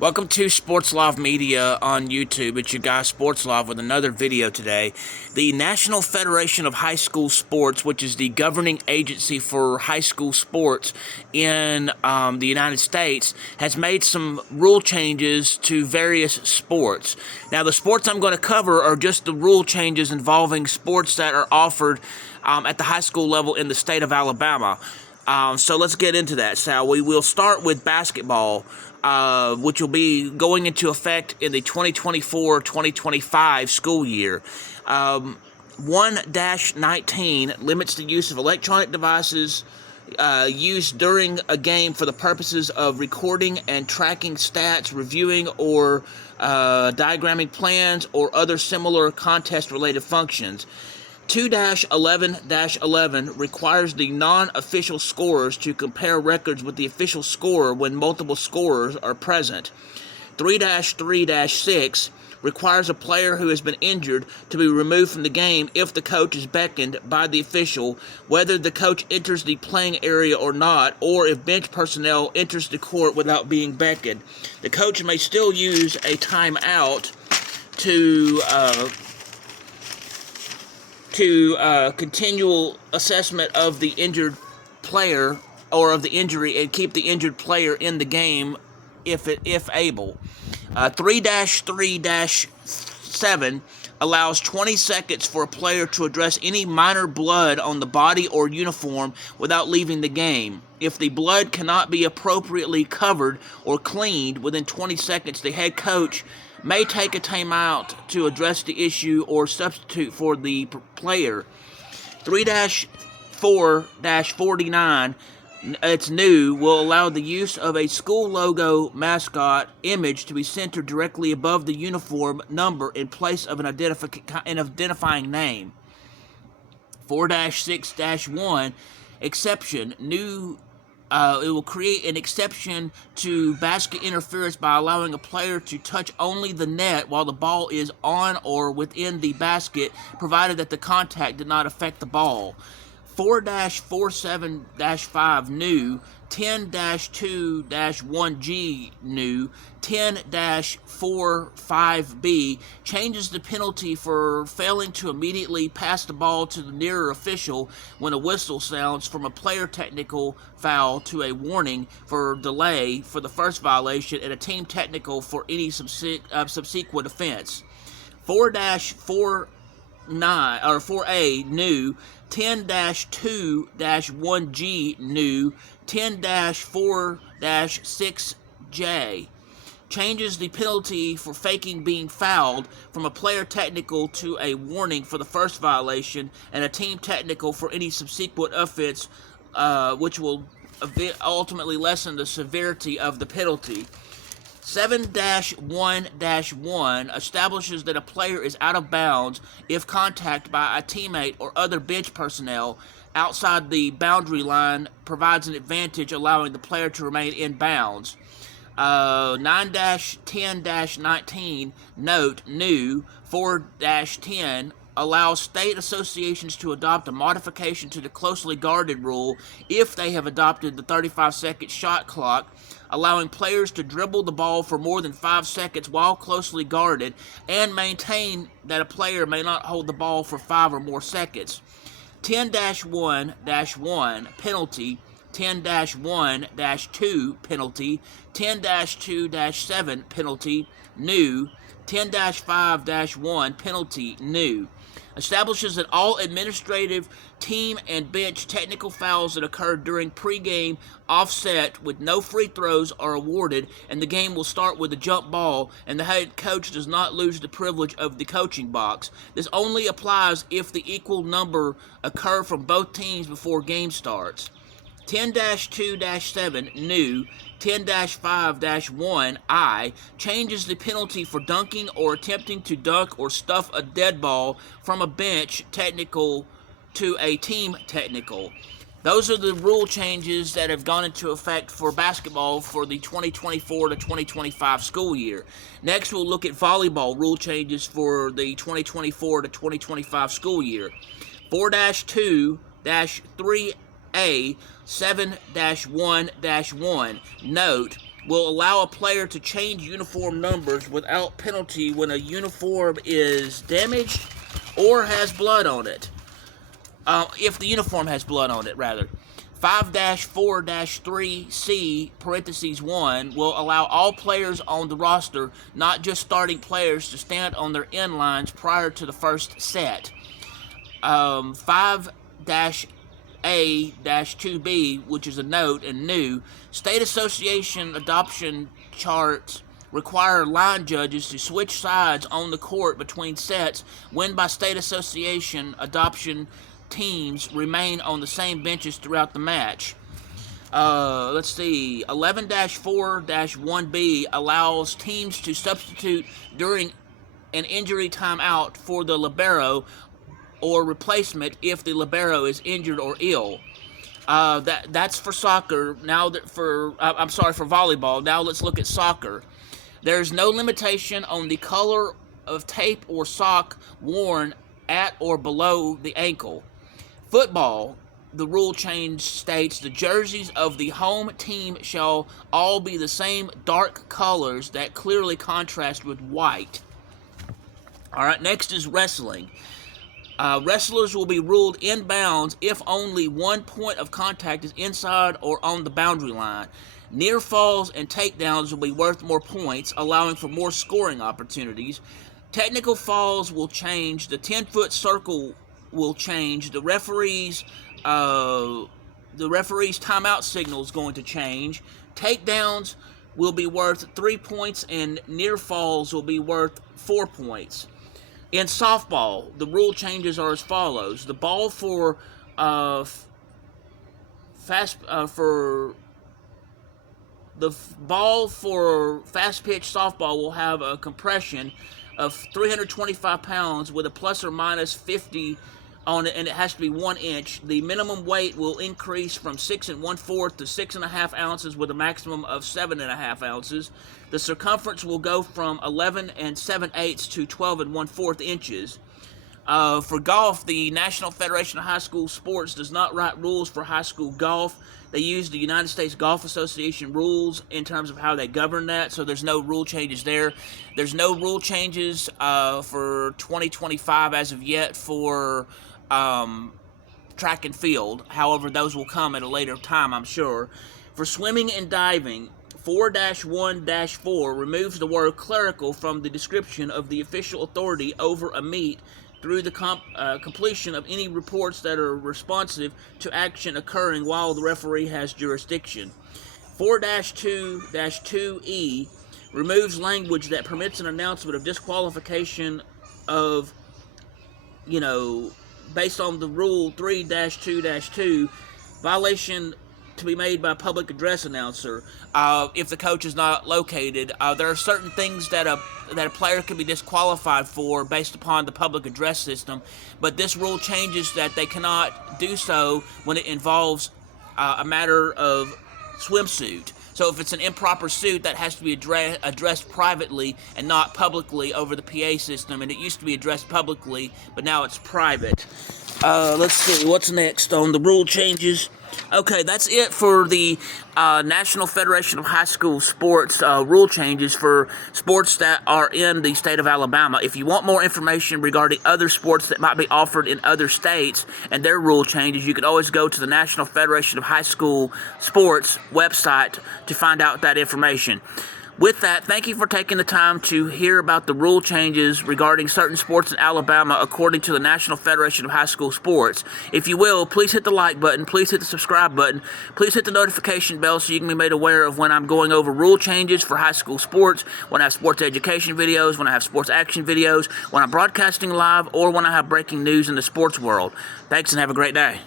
Welcome to Sports Live Media on YouTube. It's your guy Sports Live with another video today. The National Federation of High School Sports, which is the governing agency for high school sports in the United States, has made some rule changes to various sports. Now, the sports I'm going to cover are just the rule changes involving sports that are offered at the high school level in the state of Alabama. So let's get into that. So we will start with basketball, which will be going into effect in the 2024-2025 school year. 1-19 limits the use of electronic devices used during a game for the purposes of recording and tracking stats, reviewing or diagramming plans, or other similar contest-related functions. 2-11-11 requires the non-official scorers to compare records with the official scorer when multiple scorers are present. 3-3-6 requires a player who has been injured to be removed from the game if the coach is beckoned by the official, whether the coach enters the playing area or not, or if bench personnel enters the court without being beckoned. The coach may still use a timeout to continual assessment of the injured player or of the injury and keep the injured player in the game if able. 3-3-7 allows 20 seconds for a player to address any minor blood on the body or uniform without leaving the game. If the blood cannot be appropriately covered or cleaned within 20 seconds, the head coach may take a timeout to address the issue or substitute for the player. 3-4-49, it's new, will allow the use of a school logo mascot image to be centered directly above the uniform number in place of an identifying name. 4-6-1, exception, new. It will create an exception to basket interference by allowing a player to touch only the net while the ball is on or within the basket, provided that the contact did not affect the ball. 4-47-5 new, 10-2-1G new, 10-45B changes the penalty for failing to immediately pass the ball to the nearer official when a whistle sounds from a player technical foul to a warning for delay for the first violation and a team technical for any subsequent offense. 4-4A new, 10-2-1G new, 10-4-6J changes the penalty for faking being fouled from a player technical to a warning for the first violation and a team technical for any subsequent offense, which will ultimately lessen the severity of the penalty. 7-1-1 establishes that a player is out of bounds if contacted by a teammate or other bench personnel outside the boundary line, provides an advantage allowing the player to remain in bounds. 9-10-19, note, new, 4-10, allows state associations to adopt a modification to the closely guarded rule if they have adopted the 35-second shot clock, allowing players to dribble the ball for more than 5 seconds while closely guarded, and maintain that a player may not hold the ball for 5 or more seconds. 10-1-1 penalty, 10-1-2 penalty, 10-2-7 penalty, new, 10-5-1 penalty, new. Establishes that all administrative, team, and bench technical fouls that occurred during pregame offset with no free throws are awarded, and the game will start with a jump ball, and the head coach does not lose the privilege of the coaching box. This only applies if the equal number occur from both teams before game starts. 10-2-7 new, 10-5-1I changes the penalty for dunking or attempting to dunk or stuff a dead ball from a bench technical to a team technical. Those are the rule changes that have gone into effect for basketball for the 2024 to 2025 school year. Next, we'll look at volleyball rule changes for the 2024 to 2025 school year. 4-2-3A 7-1-1. Note, will allow a player to change uniform numbers without penalty when a uniform is damaged or has blood on it. If the uniform has blood on it, rather. 5-4-3C parentheses 1 will allow all players on the roster, not just starting players, to stand on their end lines prior to the first set. 5-A-2B, which is a note and new, state association adoption charts require line judges to switch sides on the court between sets when by state association adoption teams remain on the same benches throughout the match. Let's see. 11-4-1B allows teams to substitute during an injury timeout for the libero or replacement if the libero is injured or ill. That's for soccer. Now that for volleyball. Now let's look at soccer. There's no limitation on the color of tape or sock worn at or below the ankle. Football, the rule change states the jerseys of the home team shall all be the same dark colors that clearly contrast with white. All right, next is wrestling. Wrestlers will be ruled inbounds if only one point of contact is inside or on the boundary line. Near falls and takedowns will be worth more points, allowing for more scoring opportunities. Technical falls will change. The 10-foot circle will change. The referee's timeout signal is going to change. Takedowns will be worth 3 points, and near falls will be worth 4 points. In softball, the rule changes are as follows: the ball for fast pitch softball will have a compression of 325 pounds with a plus or minus 50 on it, and it has to be 1 inch. The minimum weight will increase from 6 1/4 to 6.5 ounces with a maximum of 7.5 ounces. The circumference will go from 11 7/8 to 12 1/4 inches. For golf, the National Federation of High School Sports does not write rules for high school golf. They use the United States Golf Association rules in terms of how they govern that, so there's no rule changes there. There's no rule changes for 2025 as of yet for track and field. However, those will come at a later time, I'm sure. For swimming and diving, 4-1-4 removes the word clerical from the description of the official authority over a meet through the completion of any reports that are responsive to action occurring while the referee has jurisdiction. 4-2-2E removes language that permits an announcement of disqualification of, based on the rule 3-2-2, violation to be made by a public address announcer. If the coach is not located, there are certain things that a player can be disqualified for based upon the public address system, but this rule changes that they cannot do so when it involves a matter of swimsuit. So if it's an improper suit, that has to be addressed privately and not publicly over the PA system, and it used to be addressed publicly, but now it's private. Let's see, what's next on the rule changes? Okay, that's it for the National Federation of High School Sports rule changes for sports that are in the state of Alabama. If you want more information regarding other sports that might be offered in other states and their rule changes, you can always go to the National Federation of High School Sports website to find out that information. With that, thank you for taking the time to hear about the rule changes regarding certain sports in Alabama according to the National Federation of High School Sports. If you will, please hit the like button, please hit the subscribe button, please hit the notification bell so you can be made aware of when I'm going over rule changes for high school sports, when I have sports education videos, when I have sports action videos, when I'm broadcasting live, or when I have breaking news in the sports world. Thanks and have a great day.